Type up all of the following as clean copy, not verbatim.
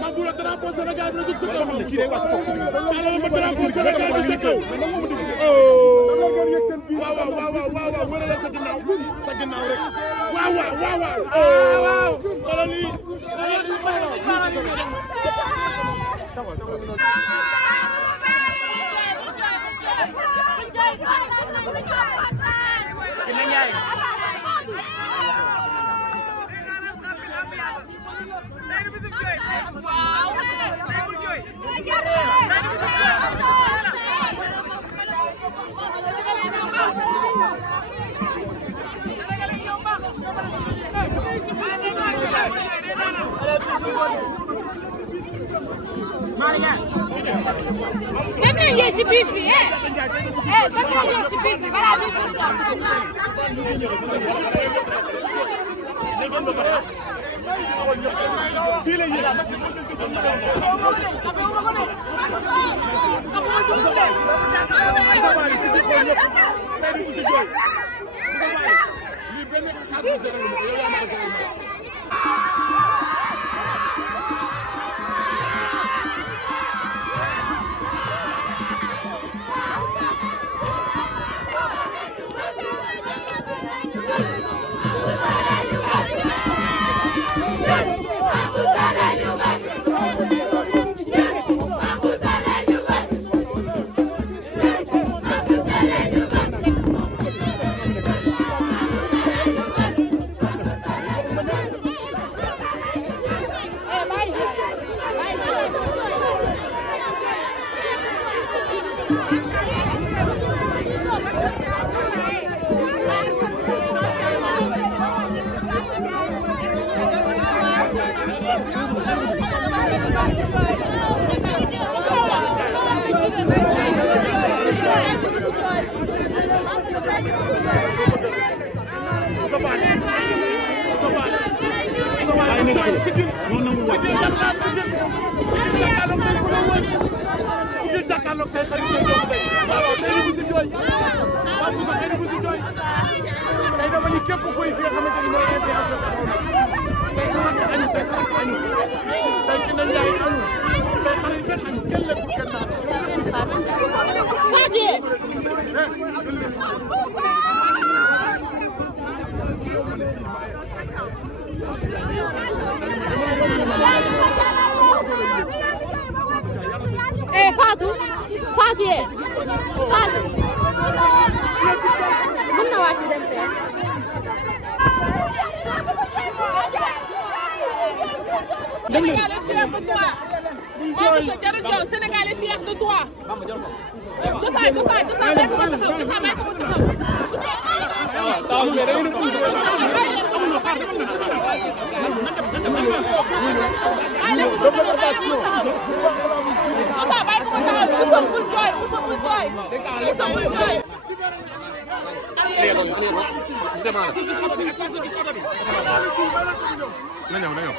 Maboura drapeau Sénégal bi la jóg sa kaw ma kii day wàcc foofu ma drapeau Sénégal bi sa kaw waaw wërale sa ginnaaw rek waaw xoolal lii Dem leen yéeg si bis bi dem leen yéeg si bis bi balaa bis Fatou mën na wàcc dem fee Sénégal est fier de toi. Sénégal est fier de toi. Cosaan may ko ma taxaw bul jooy na ñëw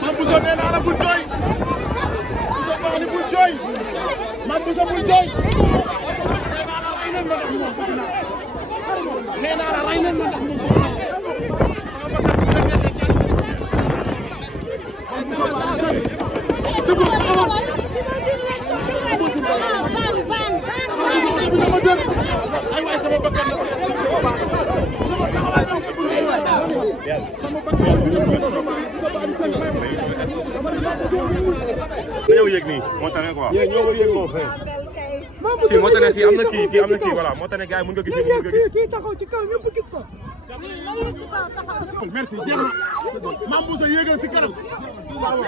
Mame Bousso nee naa la bul jooy Bousso wax ni bul jooy Mame Bousso bul jooy nee naa la rey nañ ma ndax moom ay waay sama bakkan na yow yéeg nii moo tax ne quoi. yéen ñoo ko yéeg moo fee. fii moo tax ne fii am na kii voilà moo tax ne gars yi mën nga gis. fii taxaw ci kaw ñëpp gis ko. merci jeex na Mame Bousso yéegal si kanam waaw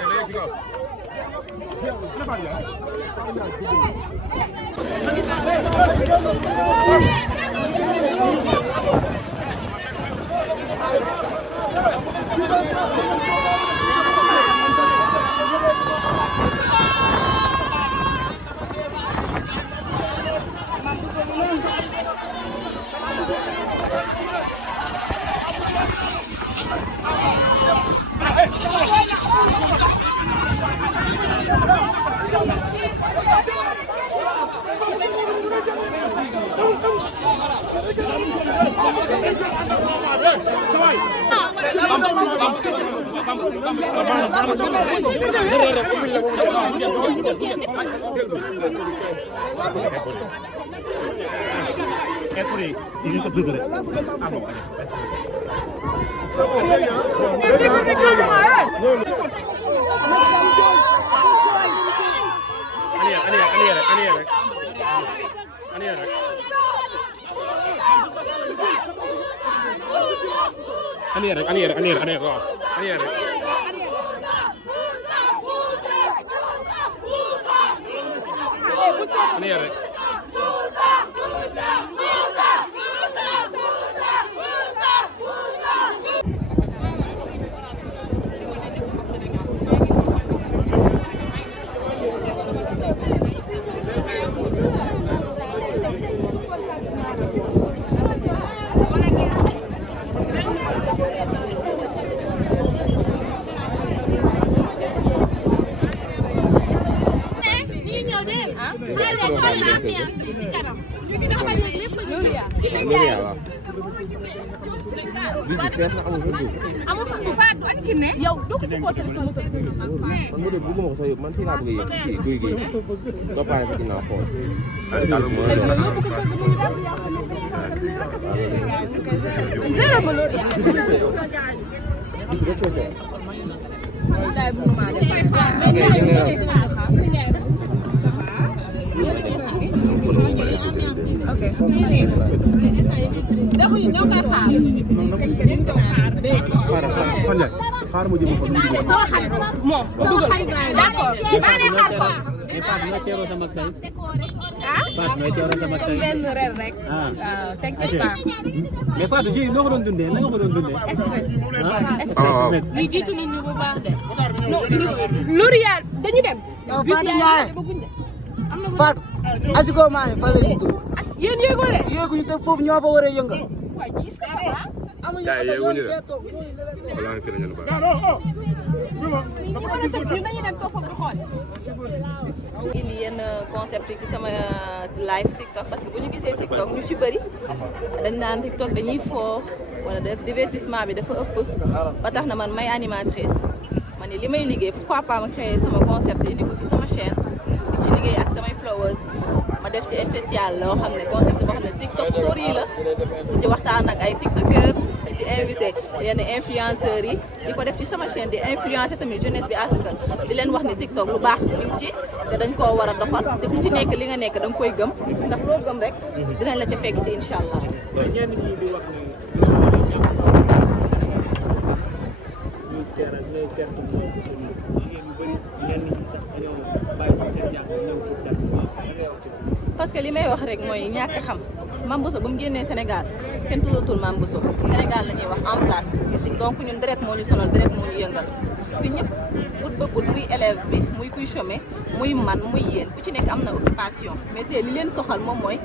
amul fa du faat an ki ne yow do ko ci ko téléphone man mu de bëgguma ko sax yóbbu man fii laa bëgg a yëg ci guy gi toppaay sa ginnaaw xool zéro valeur xaar ma jëm xool moom sama xarit la d'accord daa lay xaar quoi mais Fatou nooy teeroo sama kay. ah Fatou nooy teeroo sama kay. comme benn reer rek waaw teg ci pas mais Fatou ji noo ko doon dundee na nga ko doon dundee. stress stress. li jiitu nit ñu bu baax de non Louria dañu dem Fatou Ndiaye Fatou asiko maane fan la ñu dugg yéen yéegoo de yéeguñu te foofu ñoo fa war a yëngal waay gis nga ça va amuñu Gars yi ko yéeguñu de. fee toog Wala fi lañu ba. ñun dañuy dem toog foofu di xool indi yenn concept yi ci sama live TikTok parce que bu ñu gisee TikTok ñu ci bëri dañ naan TikTok dañuy foo wala def divertissement bi dafa ëpp ba tax na man may animatrice ma ne li may liggéey pourquoi pas ma créer sama concept indi ko ci sama chaîne di ci liggéey ak samay followers ma def ci spécial loo xam ne concept boo xam ne TikTok story la di ci waxtaan ak ay tiktokers di ci invité yenn influenceurs yi di ko def ci sama chaîne di influencer tamit jeunesse bi à ce que di leen wax ne TikTok lu baax mi ngi ci te dañ koo war a doxal te ku ci nekk li nga nekk da nga koy gëm ndax loo gëm rek dinañ la ca fekk si incha allah. ñenn ñi di wax ne ñuy teral ñooy tertu moom jigéen yu bëri ñenn ñi sax dañoo bàyyi sax seen jàng ñëw pour tertu da ngay wax ci parce que li may wax rek mooy ñàkk xam Mame Bousso ba mu génnee Sénégal kenn tuddatul Mame Bousso Sénégal la ñuy wax en place donc ñun deret moo ñu sonal deret moo ñu yëngal fi ñëpp but ba but muy élève bi muy kuy chômer muy man muy yéen ku ci nekk am na occupation mais tey li leen soxal moom mooy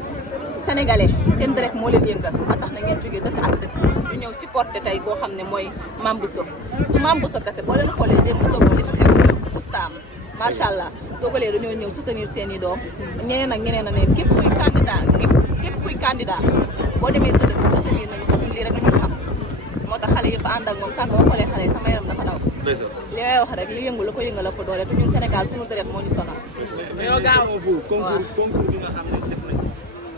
sénégalais seen deret moo leen yëngal ba tax na ngeen jógee dëkk ak dëkk ñu ñëw supporter tey koo xam ne mooy Mame Bousso du Mame Bousso kese boo leen xoolee démb Togo li fa xew Oustam macha allah Togolee dañoo ñëw soutenir seen i doom ñeneen ak ñeneen a ne képp kuy candidat képp kuy candidat boo demee sa dëkk soutenir nañu ko ñun lii rek la ñu xam moo tax xale yëpp ànd ak moom sax boo xoolee xale yi sama yaram dafa daw li may wax rek li yëngu la ko yëngal ëpp doole te ñun Sénégal suñu deret moo ñu sonal. dañoo gaaw concours bi nga xam ne def nañ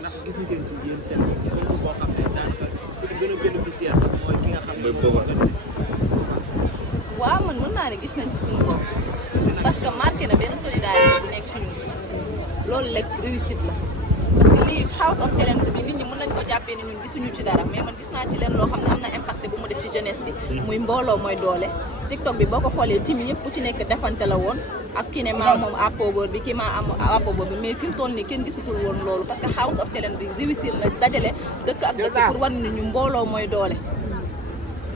ndax gis ngeen ci yéen seen concours boo xam ne daanaka ku ci gën a bénéficiaire sax mooy ki nga xam ne moo organisé. waaw man mën naa ne gis nañ ci suñu bopp parce que marqué na benn solidarité bu nekk ci ñun loolu rek réussite la parce que lii House of Talent bi nit ñi mën nañ ko jàppee ni ñun gisuñu ci dara mais man gis naa ci leen loo xam ne am na impact bu mu def ci jeunesse bi muy mbooloo mooy doole TikTok bi boo ko xoolee team yëpp ku ci nekk defante la woon ak ki ne maa moom apobor bi ki maa am apobor bi mais fi mu toll nii kenn gisatul woon loolu parce que House of Talent bi réussir na dajale dëkk ak dëkk pour wan ni ñu mbooloo mooy doole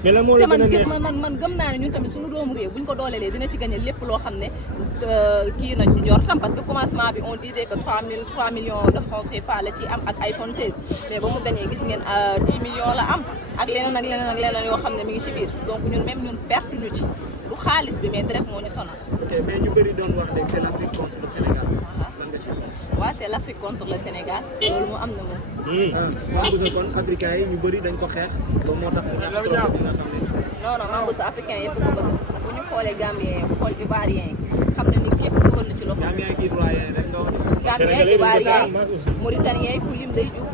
mais la moo la gën a man gëm naa ne ñun tamit suñu doomu réew buñ ko doolelee dina ci gagné lépp loo xam ne kii nañ yor tam parce que commencement bi on disait que 3 millions de francs CFA la ci am ak iPhone 16 mais ba mu gagné gis ngeen 10 millions la am ak leneen yoo xam ne mi ngi ci biir donc ñun même ñun perte ñu ci du xaalis bi mais direct moo ñu sonal. ok mais ñu bëri doon wax ne c'est l'Afrique contre le Sénégal lan nga ci wax. waaw c'est l'Afrique contre le Sénégal loolu moo am na moom. waaw Mame Bousso kon africain yi ñu bëri dañ ko xeex ba moo tax mu ñàkk trophée bi nga xam ne. non Mame Bousso africain yëpp ko bëgg ndax bu ñu xoolee Gambien yi xool Ivoirien yi xam na ni képp dugal na ci loxo. Gambien ak Ivoirien rek nga wax. Gambien Ivoirien Mauritanien ku lim day jug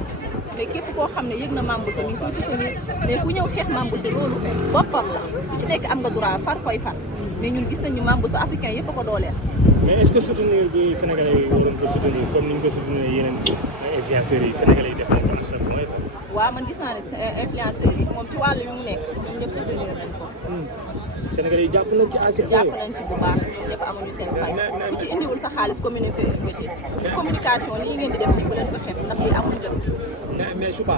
mais képp koo xam ne yëg na Mame Bousso mi ngi koy soutenir mais ku ñëw xeex Mame Bousso loolu boppam la ku ci nekk am nga droit far koy far mais ñun gis nañ ni Mame Bousso africain yëpp a ko dooleel. mais est-ce que soutenir bi Sénégalais yi waroon ko soutenir comme ni ñu ko soutenir yeneen influenceurs yi Sénégalais yi def na comme ça mooy. waaw man gis naa ne influenceurs yi moom ci wàllu yu mu nekk ñoom ñëpp soutenir nañ ko. Sénégalais yi jàpp nañ ci ASC. jàpp nañ ci bu baax ñoom ñëpp amuñu seen fay ku ci indiwul sa xaalis communiqué ko ci communication lii ngeen di def nii bu leen ko xeeb ndax lii amul jot. mais Choupa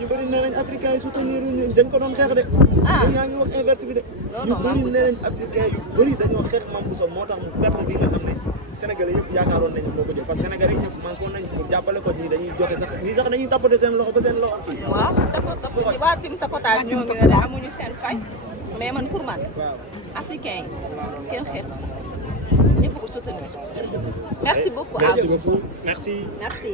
ñu bëri nee nañ africain yi soutenir ñu dañ ko doon xeex de. yaa ngi wax inverse bi de. ñu bëri nee nañ africain yu bëri dañoo xeex Mame Bousso moo tax mu perte bi nga xam ne Sénégalais yëpp yaakaaroon nañu moo ko jël parce que Sénégalais yi ñëpp manqué nañ pour jàppale ko ñii dañuy joxe sax ñii sax dañuy tapoté seen loxo ba seen loxo kii. waaw waa tim tapotage ñoo ngi ne de amuñu seen fay mais man pour man africain yi kenn xeex ñëpp ko soutenir merci beaucoup. merci. merci.